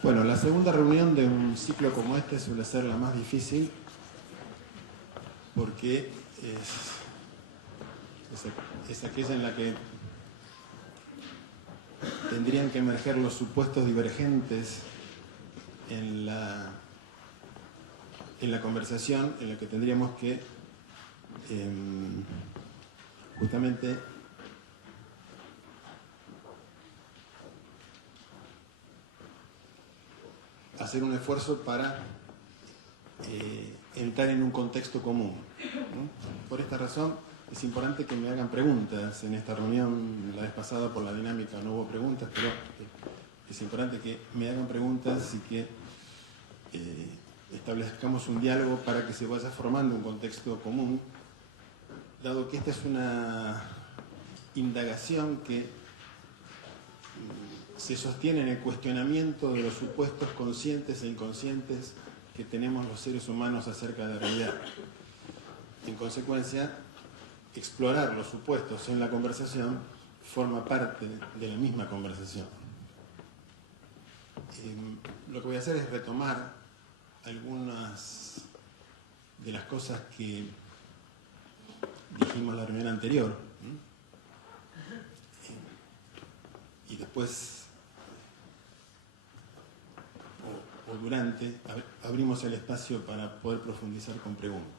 Bueno, la segunda reunión de un ciclo como este suele ser la más difícil porque es aquella en la que tendrían que emerger los supuestos divergentes en la conversación, en la que tendríamos que justamente hacer un esfuerzo para entrar en un contexto común, ¿no? Por esta razón es importante que me hagan preguntas. En esta reunión, la vez pasada, por la dinámica no hubo preguntas, pero es importante que me hagan preguntas y que establezcamos un diálogo para que se vaya formando un contexto común, dado que esta es una indagación que se sostiene en el cuestionamiento de los supuestos conscientes e inconscientes que tenemos los seres humanos acerca de la realidad. En consecuencia, explorar los supuestos en la conversación forma parte de la misma conversación. Lo que voy a hacer es retomar algunas de las cosas que dijimos en la reunión anterior, y después o durante abrimos el espacio para poder profundizar con preguntas.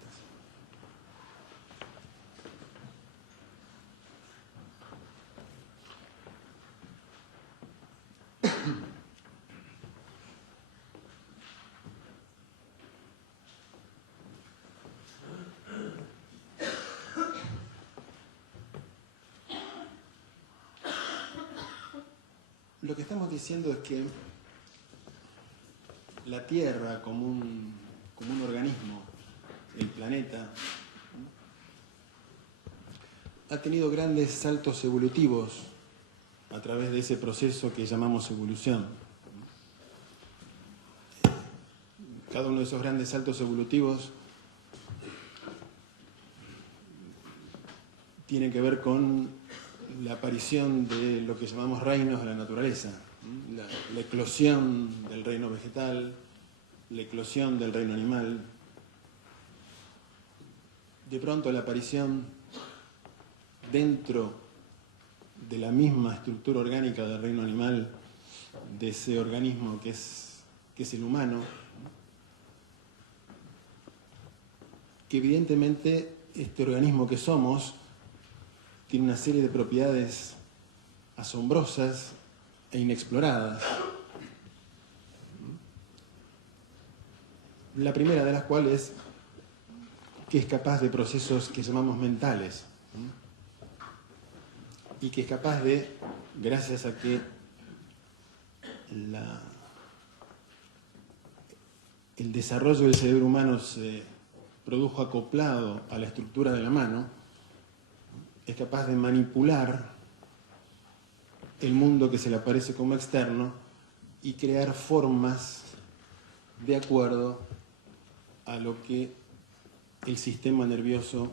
Lo que estamos diciendo es que la Tierra como un organismo, el planeta, ha tenido grandes saltos evolutivos a través de ese proceso que llamamos evolución. Cada uno de esos grandes saltos evolutivos tiene que ver con la aparición de lo que llamamos reinos de la naturaleza, la eclosión del reino vegetal, la eclosión del reino animal, de pronto la aparición dentro de la misma estructura orgánica del reino animal de ese organismo que es el humano, que evidentemente este organismo que somos tiene una serie de propiedades asombrosas e inexploradas. La primera de las cuales es que es capaz de procesos que llamamos mentales, y que es capaz de, gracias a que el desarrollo del cerebro humano se produjo acoplado a la estructura de la mano, es capaz de manipular el mundo que se le aparece como externo y crear formas de acuerdo a lo que el sistema nervioso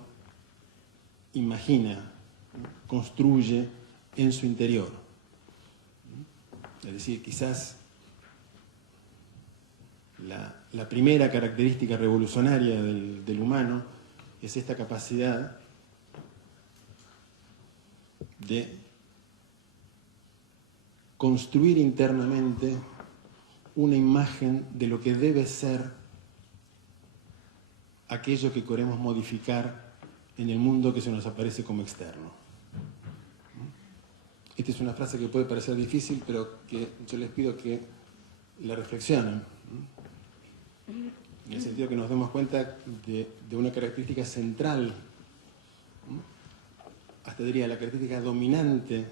imagina, construye en su interior. Es decir, quizás la primera característica revolucionaria del humano es esta capacidad de construir internamente una imagen de lo que debe ser aquello que queremos modificar en el mundo que se nos aparece como externo. Esta es una frase que puede parecer difícil, pero que yo les pido que la reflexionen, en el sentido que nos demos cuenta de una característica central, hasta diría la característica dominante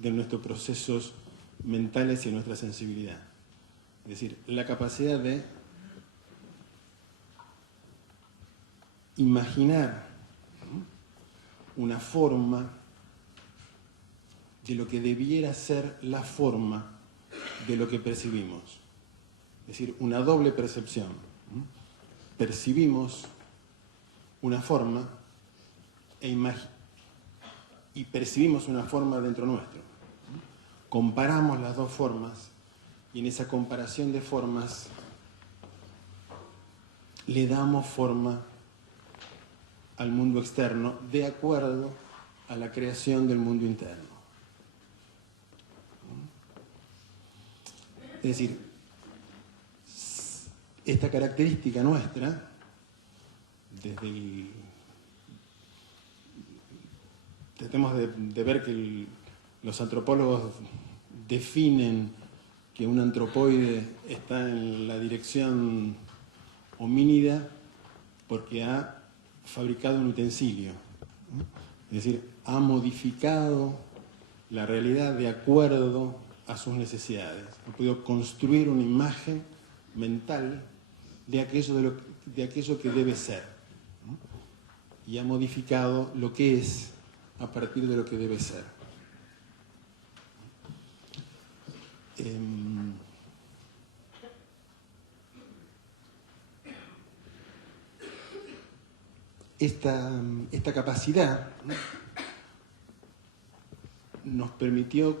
de nuestros procesos mentales y nuestra sensibilidad. Es decir, la capacidad de imaginar una forma de lo que debiera ser la forma de lo que percibimos. Es decir, una doble percepción. Percibimos una forma y percibimos una forma dentro nuestro. Comparamos las dos formas y en esa comparación de formas le damos forma al mundo externo de acuerdo a la creación del mundo interno. Es decir, esta característica nuestra, tratemos de ver que los antropólogos definen que un antropoide está en la dirección homínida porque ha fabricado un utensilio, es decir, ha modificado la realidad de acuerdo a sus necesidades, ha podido construir una imagen mental de aquello que debe ser, ¿no? Y ha modificado lo que es a partir de lo que debe ser. Esta capacidad, ¿no?, nos permitió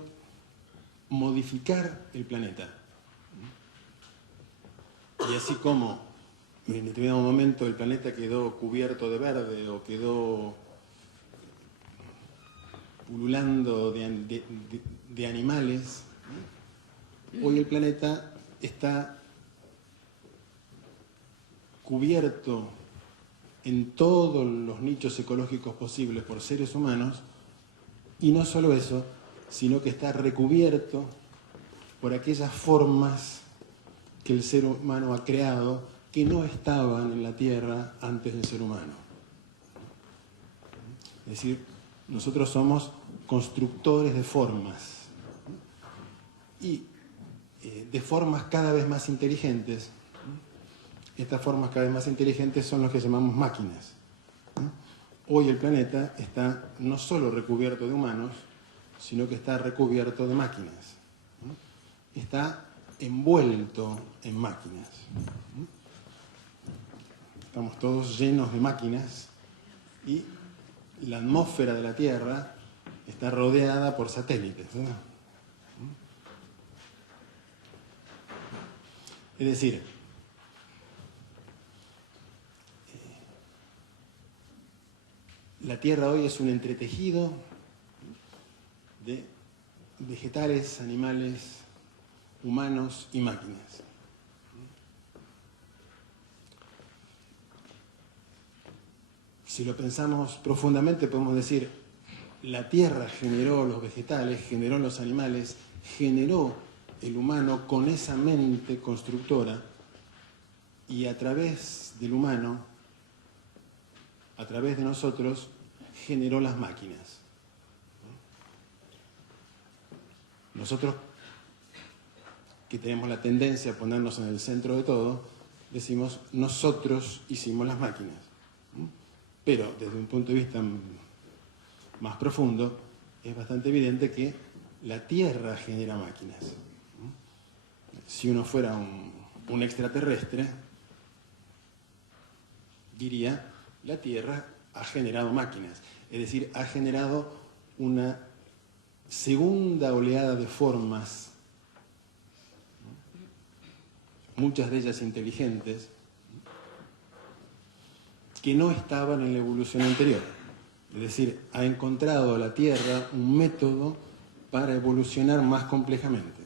modificar el planeta. Y así como en determinado momento el planeta quedó cubierto de verde o quedó pululando de animales, hoy el planeta está cubierto en todos los nichos ecológicos posibles por seres humanos, y no solo eso, sino que está recubierto por aquellas formas que el ser humano ha creado que no estaban en la Tierra antes del ser humano. Es decir, nosotros somos constructores de formas, y de formas cada vez más inteligentes. Estas formas cada vez más inteligentes son las que llamamos máquinas. Hoy el planeta está no solo recubierto de humanos, sino que está recubierto de máquinas. Está envuelto en máquinas. Estamos todos llenos de máquinas y la atmósfera de la Tierra está rodeada por satélites, ¿no? Es decir, la Tierra hoy es un entretejido de vegetales, animales, humanos y máquinas. Si lo pensamos profundamente, podemos decir, la Tierra generó los vegetales, generó los animales, generó el humano con esa mente constructora, y a través del humano, a través de nosotros, generó las máquinas. Nosotros, que tenemos la tendencia a ponernos en el centro de todo, decimos, nosotros hicimos las máquinas. Pero desde un punto de vista más profundo, es bastante evidente que la Tierra genera máquinas. Si uno fuera un extraterrestre, diría, la Tierra ha generado máquinas, es decir, ha generado una segunda oleada de formas, muchas de ellas inteligentes, que no estaban en la evolución anterior. Es decir, ha encontrado la Tierra un método para evolucionar más complejamente.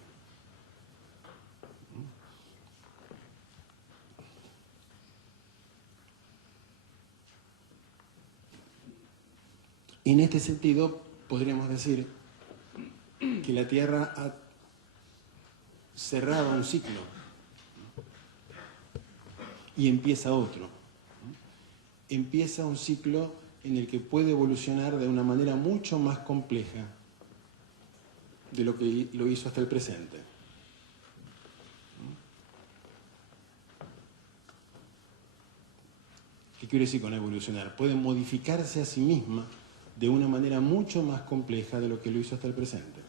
En este sentido, podríamos decir que la Tierra ha cerrado un ciclo y empieza otro. Empieza un ciclo en el que puede evolucionar de una manera mucho más compleja de lo que lo hizo hasta el presente. ¿Qué quiere decir con evolucionar? Puede modificarse a sí misma de una manera mucho más compleja de lo que lo hizo hasta el presente.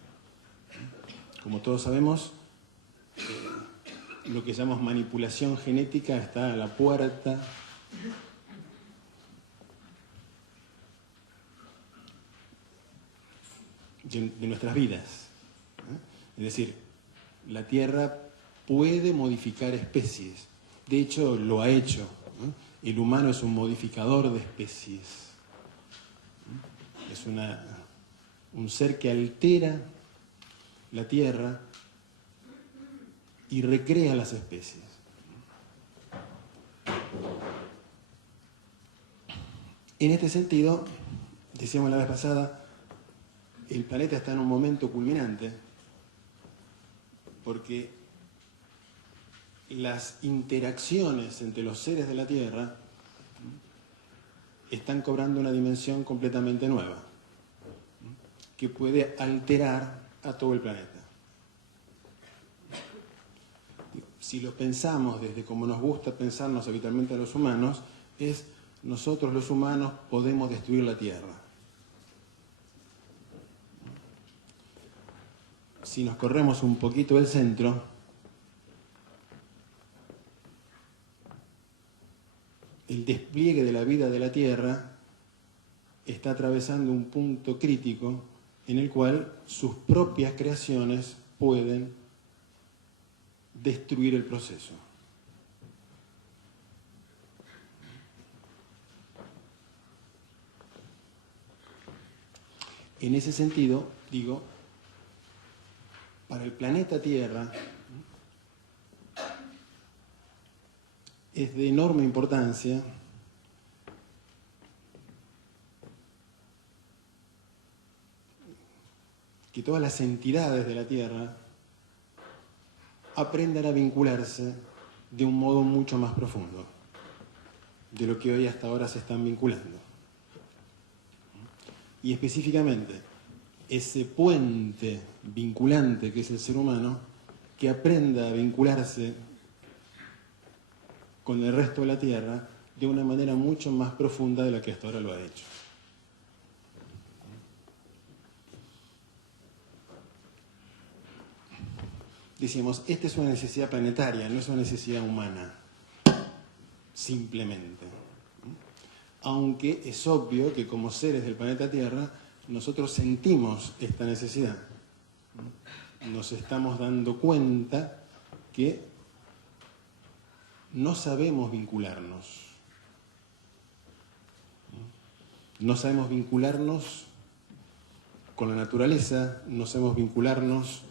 Como todos sabemos, lo que llamamos manipulación genética está a la puerta de nuestras vidas. Es decir, la Tierra puede modificar especies. De hecho, lo ha hecho, ¿no? El humano es un modificador de especies. Es un ser que altera la Tierra y recrea las especies. En este sentido, decíamos la vez pasada, el planeta está en un momento culminante porque las interacciones entre los seres de la Tierra están cobrando una dimensión completamente nueva que puede alterar a todo el planeta. Si lo pensamos desde como nos gusta pensarnos habitualmente a los humanos, es nosotros los humanos podemos destruir la Tierra. Si nos corremos un poquito del centro, el despliegue de la vida de la Tierra está atravesando un punto crítico en el cual sus propias creaciones pueden destruir el proceso. En ese sentido, digo, para el planeta Tierra es de enorme importancia que todas las entidades de la Tierra aprendan a vincularse de un modo mucho más profundo de lo que hoy hasta ahora se están vinculando. Y específicamente, ese puente vinculante que es el ser humano, que aprenda a vincularse con el resto de la Tierra de una manera mucho más profunda de la que hasta ahora lo ha hecho. Decíamos, esta es una necesidad planetaria, no es una necesidad humana, simplemente. Aunque es obvio que como seres del planeta Tierra, nosotros sentimos esta necesidad. Nos estamos dando cuenta que no sabemos vincularnos. No sabemos vincularnos con la naturaleza, no sabemos vincularnos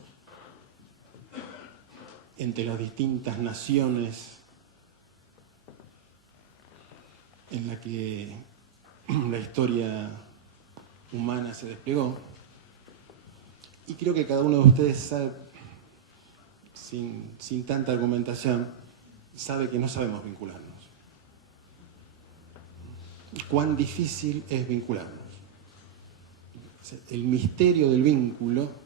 entre las distintas naciones en la que la historia humana se desplegó. Y creo que cada uno de ustedes sabe, sin tanta argumentación, sabe que no sabemos vincularnos. Cuán difícil es vincularnos. El misterio del vínculo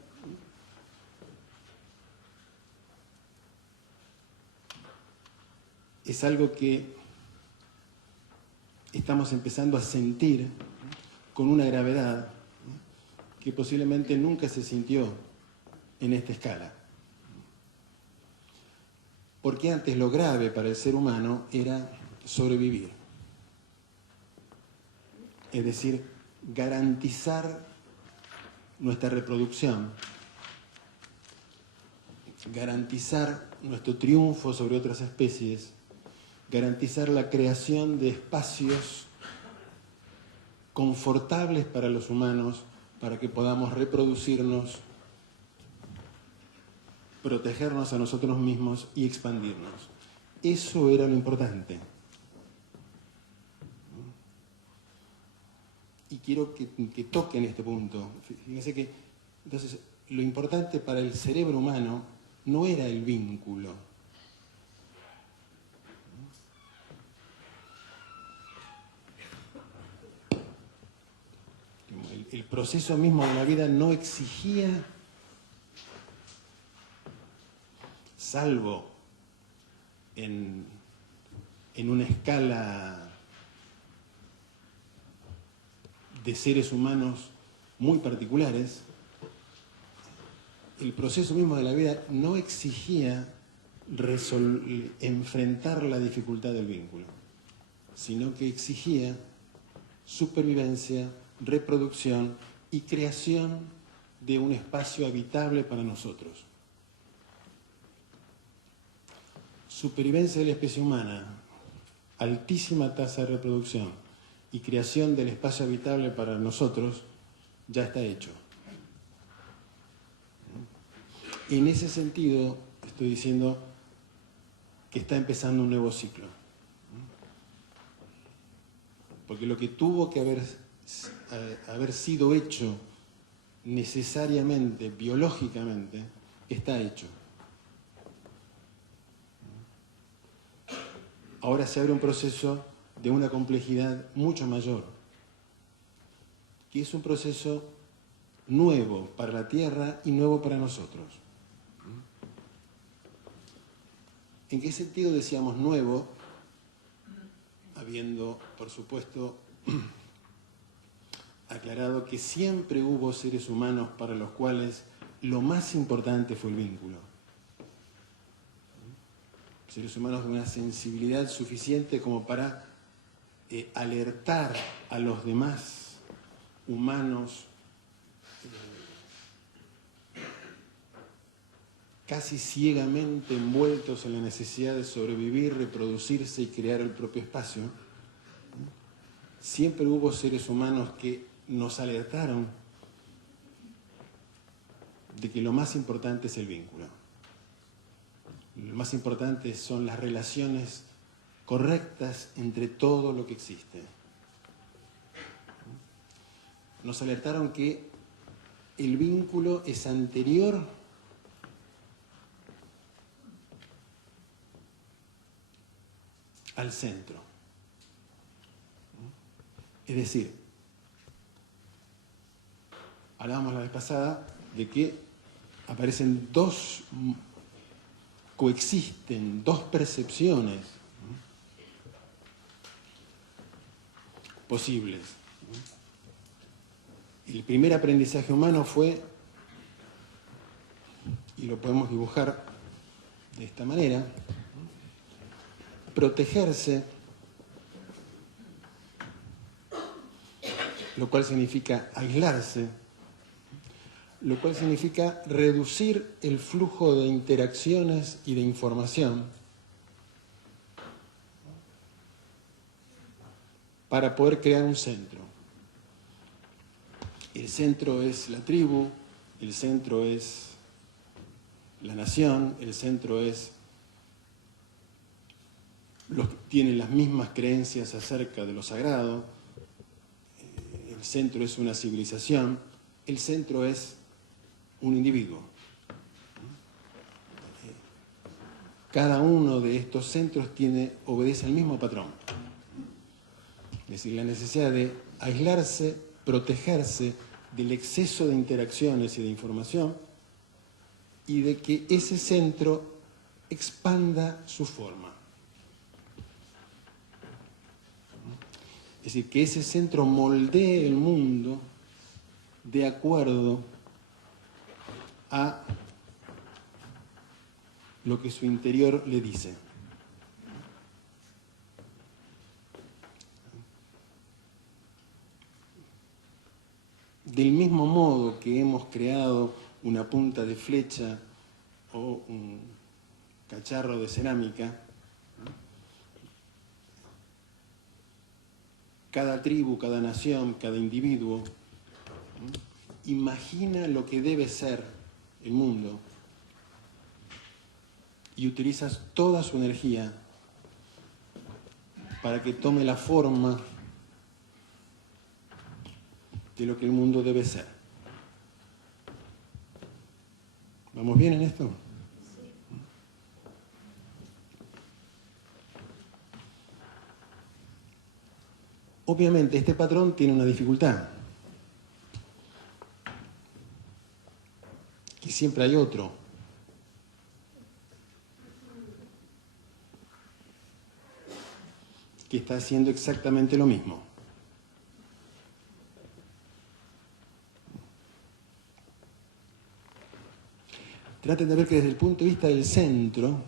es algo que estamos empezando a sentir con una gravedad que posiblemente nunca se sintió en esta escala. Porque antes lo grave para el ser humano era sobrevivir. Es decir, garantizar nuestra reproducción, garantizar nuestro triunfo sobre otras especies, garantizar la creación de espacios confortables para los humanos, para que podamos reproducirnos, protegernos a nosotros mismos y expandirnos. Eso era lo importante. Y quiero que toquen este punto. Fíjense que, entonces, lo importante para el cerebro humano no era el vínculo. El proceso mismo de la vida no exigía, salvo en una escala de seres humanos muy particulares, el proceso mismo de la vida no exigía enfrentar la dificultad del vínculo, sino que exigía supervivencia, reproducción y creación de un espacio habitable para nosotros. supervivencia de la especie humana, altísima tasa de reproducción y creación del espacio habitable para nosotros, ya está hecho. En ese sentido, estoy diciendo que está empezando un nuevo ciclo. Porque lo que tuvo que haber sido hecho necesariamente, biológicamente, está hecho. Ahora se abre un proceso de una complejidad mucho mayor, que es un proceso nuevo para la Tierra y nuevo para nosotros. ¿En qué sentido decíamos nuevo? Habiendo, por supuesto, aclarado que siempre hubo seres humanos para los cuales lo más importante fue el vínculo. Seres humanos de una sensibilidad suficiente como para alertar a los demás humanos casi ciegamente envueltos en la necesidad de sobrevivir, reproducirse y crear el propio espacio. Siempre hubo seres humanos que nos alertaron de que lo más importante es el vínculo. Lo más importante son las relaciones correctas entre todo lo que existe. Nos alertaron que el vínculo es anterior al centro. Es decir, hablábamos la vez pasada de que coexisten dos percepciones posibles. El primer aprendizaje humano fue, y lo podemos dibujar de esta manera, protegerse, lo cual significa aislarse, lo cual significa reducir el flujo de interacciones y de información para poder crear un centro. El centro es la tribu, el centro es la nación, el centro es los que tienen las mismas creencias acerca de lo sagrado, el centro es una civilización, el centro es un individuo. Cada uno de estos centros obedece al mismo patrón. Es decir, la necesidad de aislarse, protegerse del exceso de interacciones y de información y de que ese centro expanda su forma. Es decir, que ese centro moldee el mundo de acuerdo a lo que su interior le dice. Del mismo modo que hemos creado una punta de flecha o un cacharro de cerámica, cada tribu, cada nación, cada individuo imagina lo que debe ser el mundo y utiliza toda su energía para que tome la forma de lo que el mundo debe ser. ¿Vamos bien en esto? Sí. Obviamente este patrón tiene una dificultad, que siempre hay otro. Que está haciendo exactamente lo mismo. Traten de ver que desde el punto de vista del centro,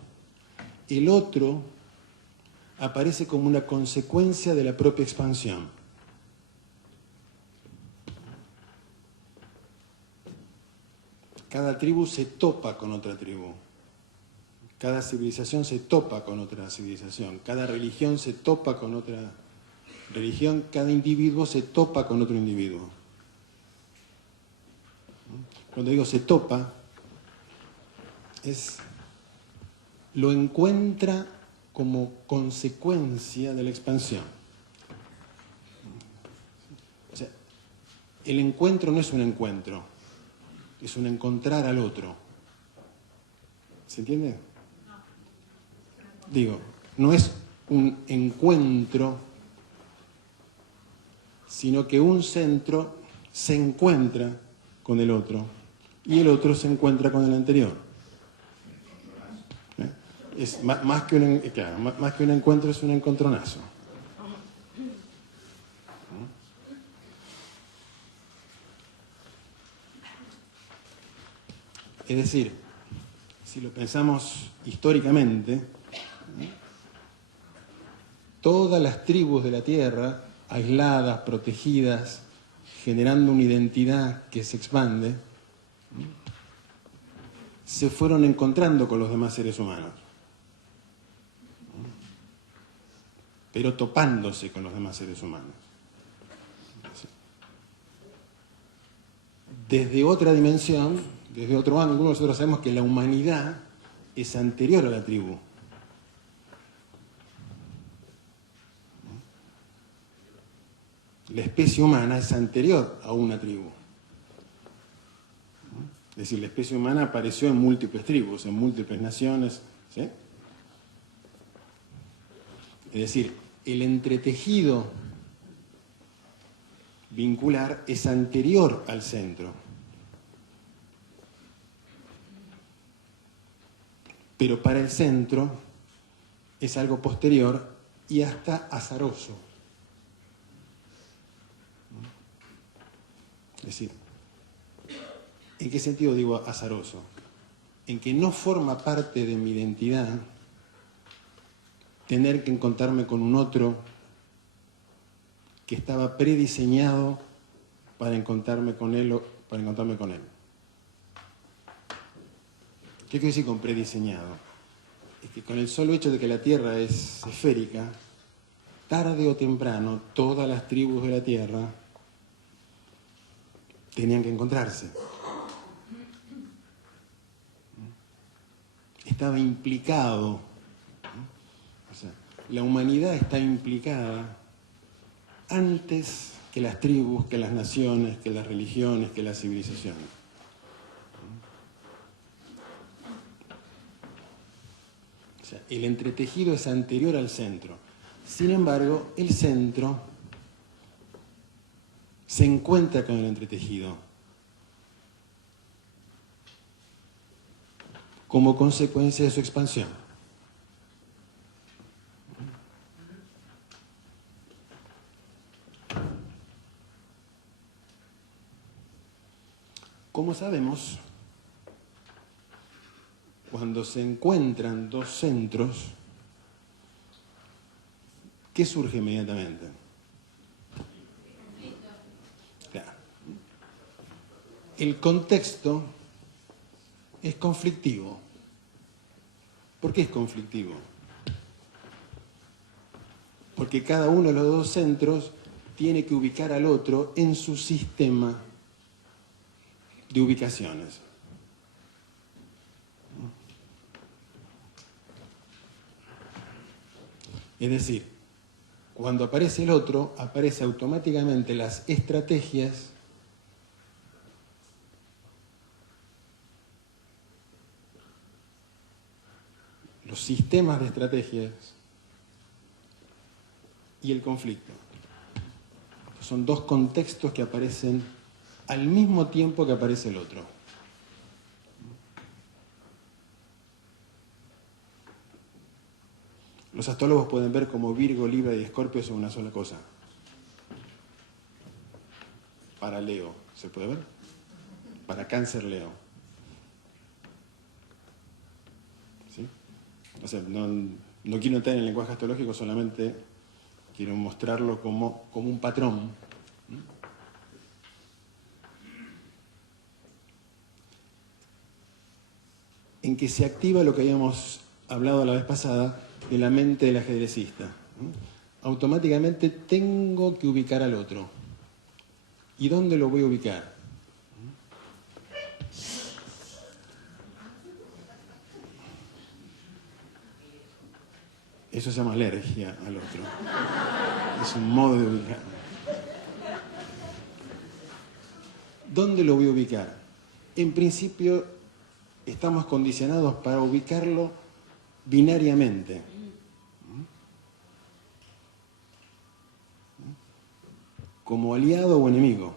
el otro aparece como una consecuencia de la propia expansión. Cada tribu se topa con otra tribu. Cada civilización se topa con otra civilización, cada religión se topa con otra religión, cada individuo se topa con otro individuo. Cuando digo se topa, lo encuentra como consecuencia de la expansión. O sea, el encuentro no es un encuentro, es un encontrar al otro. ¿Se entiende? Digo, no es un encuentro, sino que un centro se encuentra con el otro y el otro se encuentra con el anterior. Es más que un encuentro, es un encontronazo. Es decir, si lo pensamos históricamente, todas las tribus de la Tierra, aisladas, protegidas, generando una identidad que se expande, se fueron encontrando con los demás seres humanos, pero topándose con los demás seres humanos. Desde otra dimensión, desde otro ángulo, nosotros sabemos que la humanidad es anterior a la tribu. La especie humana es anterior a una tribu. Es decir, la especie humana apareció en múltiples tribus, en múltiples naciones, ¿sí? Es decir, el entretejido vincular es anterior al centro. Pero para el centro es algo posterior y hasta azaroso. Es decir, ¿en qué sentido digo azaroso? En que no forma parte de mi identidad tener que encontrarme con un otro que estaba prediseñado para encontrarme con él o para encontrarme con él. ¿Qué quiere decir con prediseñado? Es que con el solo hecho de que la Tierra es esférica, tarde o temprano todas las tribus de la Tierra tenían que encontrarse. Estaba implicado, o sea, la humanidad está implicada antes que las tribus, que las naciones, que las religiones, que las civilizaciones. O sea, el entretejido es anterior al centro. Sin embargo, el centro se encuentra con el entretejido como consecuencia de su expansión. Como sabemos, cuando se encuentran dos centros, ¿qué surge inmediatamente? Claro. El contexto es conflictivo. ¿Por qué es conflictivo? Porque cada uno de los dos centros tiene que ubicar al otro en su sistema de ubicaciones. Es decir, cuando aparece el otro, aparecen automáticamente las estrategias los sistemas de estrategias y el conflicto. Son dos contextos que aparecen al mismo tiempo que aparece el otro. Los astrólogos pueden ver como Virgo, Libra y Escorpio son una sola cosa. Para Leo, ¿se puede ver? Para Cáncer, Leo. ¿Sí? O sea, no quiero entrar en el lenguaje astrológico, solamente quiero mostrarlo como un patrón. En que se activa lo que habíamos hablado la vez pasada de la mente del ajedrecista. Automáticamente tengo que ubicar al otro. ¿Y dónde lo voy a ubicar? Eso se llama alergia al otro. Es un modo de ubicar. ¿Dónde lo voy a ubicar? En principio, estamos condicionados para ubicarlo binariamente. Como aliado o enemigo.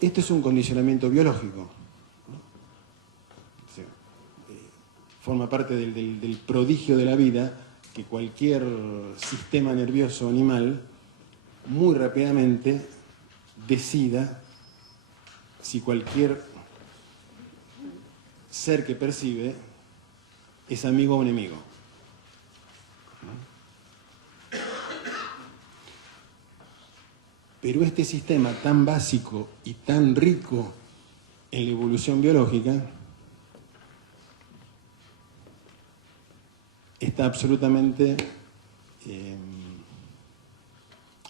Esto es un condicionamiento biológico. O sea, forma parte del prodigio de la vida que cualquier sistema nervioso animal muy rápidamente decida si cualquier ser que percibe es amigo o enemigo. Pero este sistema tan básico y tan rico en la evolución biológica está absolutamente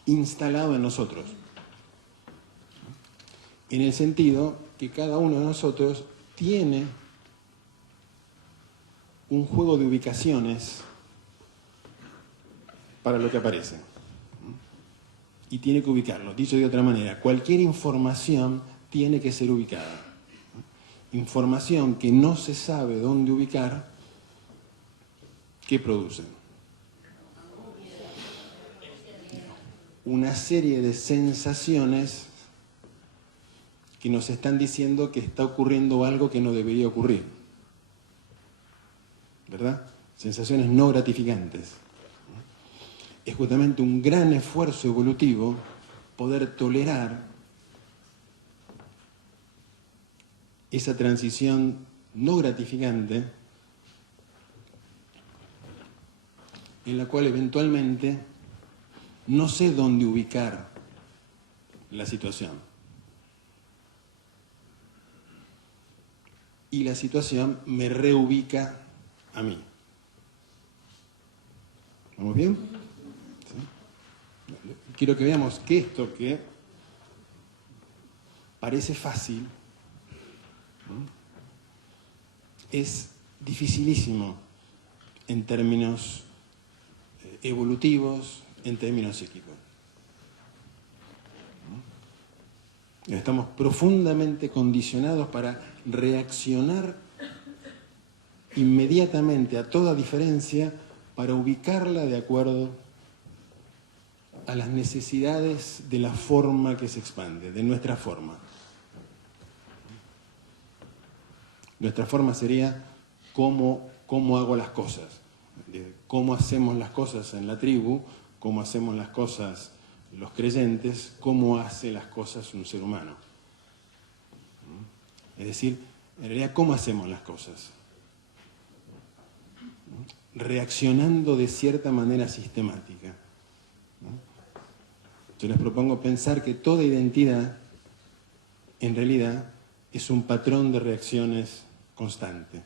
instalado en nosotros. En el sentido que cada uno de nosotros tiene un juego de ubicaciones para lo que aparece. Y tiene que ubicarlo. Dicho de otra manera, cualquier información tiene que ser ubicada. Información que no se sabe dónde ubicar, ¿qué produce? Una serie de sensaciones que nos están diciendo que está ocurriendo algo que no debería ocurrir. ¿Verdad? Sensaciones no gratificantes. Es justamente un gran esfuerzo evolutivo poder tolerar esa transición no gratificante en la cual eventualmente no sé dónde ubicar la situación. Y la situación me reubica a mí. ¿Vamos bien? ¿Sí? Quiero que veamos que esto que parece fácil es dificilísimo en términos evolutivos, en términos psíquicos. Estamos profundamente condicionados para reaccionar inmediatamente a toda diferencia para ubicarla de acuerdo a las necesidades de la forma que se expande, de nuestra forma. Nuestra forma sería cómo hago las cosas, de cómo hacemos las cosas en la tribu, cómo hacemos las cosas los creyentes, cómo hace las cosas un ser humano. Es decir, en realidad, ¿cómo hacemos las cosas? Reaccionando de cierta manera sistemática. Yo les propongo pensar que toda identidad, en realidad, es un patrón de reacciones constante.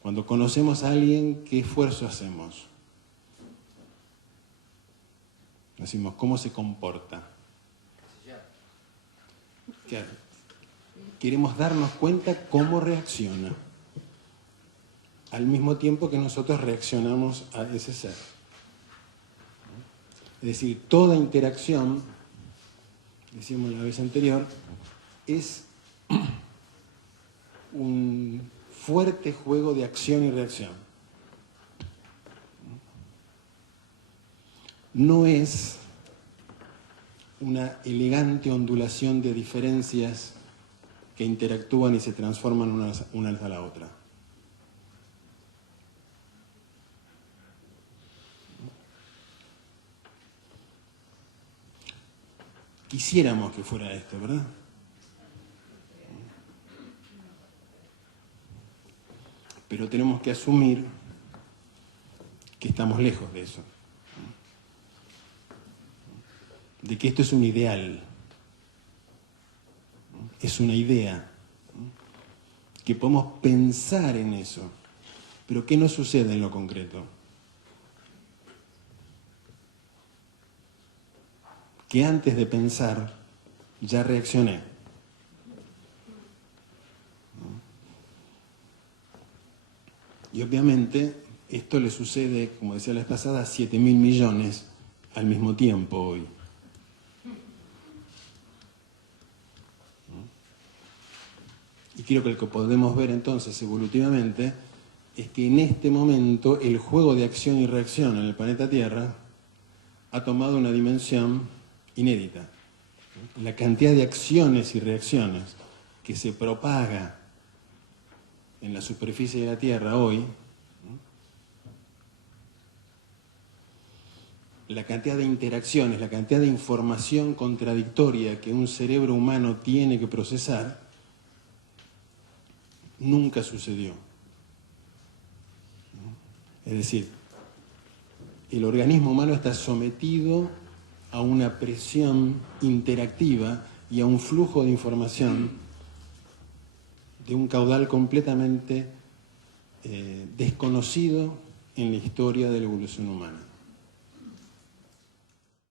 Cuando conocemos a alguien, ¿qué esfuerzo hacemos? Decimos, ¿cómo se comporta? Claro. Queremos darnos cuenta cómo reacciona, al mismo tiempo que nosotros reaccionamos a ese ser. Es decir, toda interacción, decíamos la vez anterior, es un fuerte juego de acción y reacción. No es una elegante ondulación de diferencias que interactúan y se transforman una a la otra. Quisiéramos que fuera esto, ¿verdad? Pero tenemos que asumir que estamos lejos de eso. De que esto es un ideal. es una idea, que podemos pensar en eso, pero ¿qué no sucede en lo concreto? Que antes de pensar ya reaccioné. Y obviamente esto le sucede, como decía la vez pasada, a 7.000 millones al mismo tiempo hoy. Y creo que lo que podemos ver entonces evolutivamente es que en este momento el juego de acción y reacción en el planeta Tierra ha tomado una dimensión inédita. La cantidad de acciones y reacciones que se propaga en la superficie de la Tierra hoy, la cantidad de interacciones, la cantidad de información contradictoria que un cerebro humano tiene que procesar, nunca sucedió. Es decir, el organismo humano está sometido a una presión interactiva y a un flujo de información de un caudal completamente desconocido en la historia de la evolución humana.